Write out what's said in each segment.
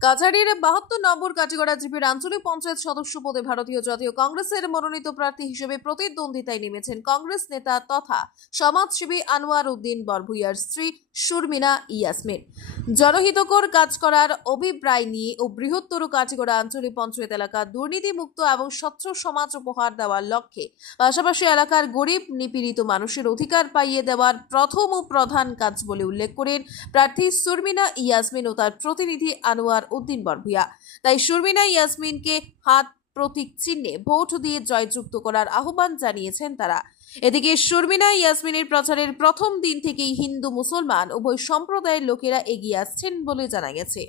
কাছাড়ির 72 নম্বর কাটিগড়া জিপির আঞ্চলিক পঞ্চায়েত সদস্য পদে ভারতীয় জাতীয় কংগ্রেসের মনোনীত প্রার্থী হিসেবে প্রতিদ্বন্দ্বিতায় নেমেছেন কংগ্রেস নেতা তথা সমাজসেবী আনোয়ার উদ্দিন বরভূয়ার স্ত্রী শর্মিনা ইয়াসমিন। জনহিতকর কাজ করার অভিপ্রায় নিয়ে ও বৃহত্তর কাটিগড়া আঞ্চলিক পঞ্চায়েত এলাকা দুর্নীতিমুক্ত এবং স্বচ্ছ সমাজ উপহার দেওয়ার লক্ষ্যে পাশাপাশি এলাকার গরিব নিপীড়িত মানুষের অধিকার পাইয়ে দেওয়ার প্রথম ও প্রধান কাজ বলে উল্লেখ করেন প্রার্থী শর্মিনা ইয়াসমিন ও তার প্রতিনিধি আনোয়ার উদ্দিন বরভূয়া। তাই শর্মিনা ইয়াসমিনকে হাত প্রতীক চিহ্নে ভোট দিয়ে জয়যুক্ত করার আহ্বান জানিয়েছেন তারা। এদিকে শর্মিনা ইয়াসমিনের প্রচারের প্রথম দিন থেকেই হিন্দু মুসলমান উভয় সম্প্রদায়ের লোকেরা এগিয়ে আসছেন বলে জানা গেছে।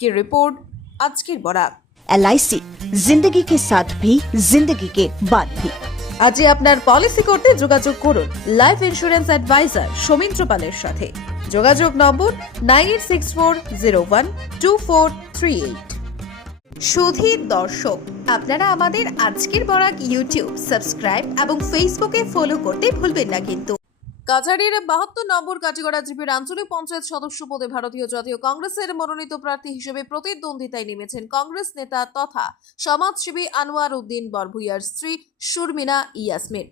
কি রিপোর্ট আজকের বরাক। LIC जिंदगी के साथ भी जिंदगी के बाद भी। আজই আপনার পলিসি করতে যোগাযোগ করুন লাইফ ইন্স্যুরেন্স অ্যাডভাইজার সৌমিত্র পালের সাথে। যোগাযোগ নম্বর 9864012438। সুধীর দর্শক, আপনারা আমাদের আজকের বরাক ইউটিউব সাবস্ক্রাইব এবং ফেসবুকে ফলো করতে ভুলবেন না কিন্তু। কাছাড়ির 72 নম্বর কাটিগড়া জিপির আঞ্চলিক পঞ্চায়েত সদস্য পদে ভারতীয় জাতীয় কংগ্রেসের মনোনীত প্রার্থী হিসেবে প্রতিদ্বন্দ্বিতায় নেমেছেন কংগ্রেস নেতা তথা সমাজসেবী আনোয়ার উদ্দিন বরভূয়ার স্ত্রী শর্মিনা ইয়াসমিন।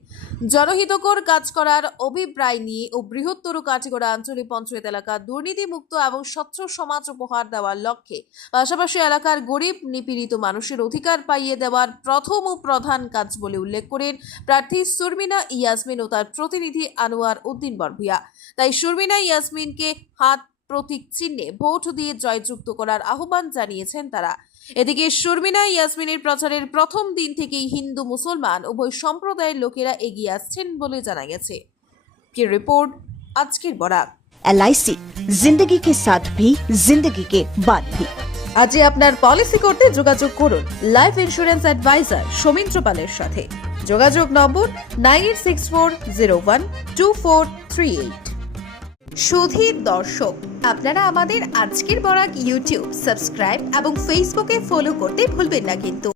জনহিতকর কাজ করার অভিপ্রায় নিয়ে ও বৃহত্তর কাটিগড়া আঞ্চলিক পঞ্চায়েত এলাকা দুর্নীতিমুক্ত এবং স্বচ্ছ সমাজ উপহার দেওয়ার লক্ষ্যে পাশাপাশি এলাকার গরিব নিপীড়িত মানুষের অধিকার পাইয়ে দেওয়ার প্রথম ও প্রধান কাজ বলে উল্লেখ করেন প্রার্থী শর্মিনা ইয়াসমিন ও তার প্রতিনিধি আনোয়ার উদ্দিন বরভূয়া। তাই শর্মিনা ইয়াসমিনকে হাত প্রতীক চিহ্নে ভোট দিয়ে জয়যুক্ত করার আহ্বান জানিয়েছেন তারা। এদিকে শর্মিনা ইয়াসমিনের প্রচারের প্রথম দিন থেকেই হিন্দু মুসলমান উভয় সম্প্রদায়ের লোকেরা এগিয়ে আসছেন বলে জানা গেছে। কি রিপোর্ট আজকের বরাক। LIC जिंदगी के साथ भी जिंदगी के बाद भी। আজই আপনার পলিসি করতে যোগাযোগ করুন লাইফ ইন্স্যুরেন্স অ্যাডভাইজার সৌমিত্র পালের সাথে। যোগাযোগ নম্বর 9864012438। সুধীর দর্শক, আপনারা আমাদের আজকের বরাক ইউটিউব সাবস্ক্রাইব এবং ফেসবুকে ফলো করতে ভুলবেন না কিন্তু।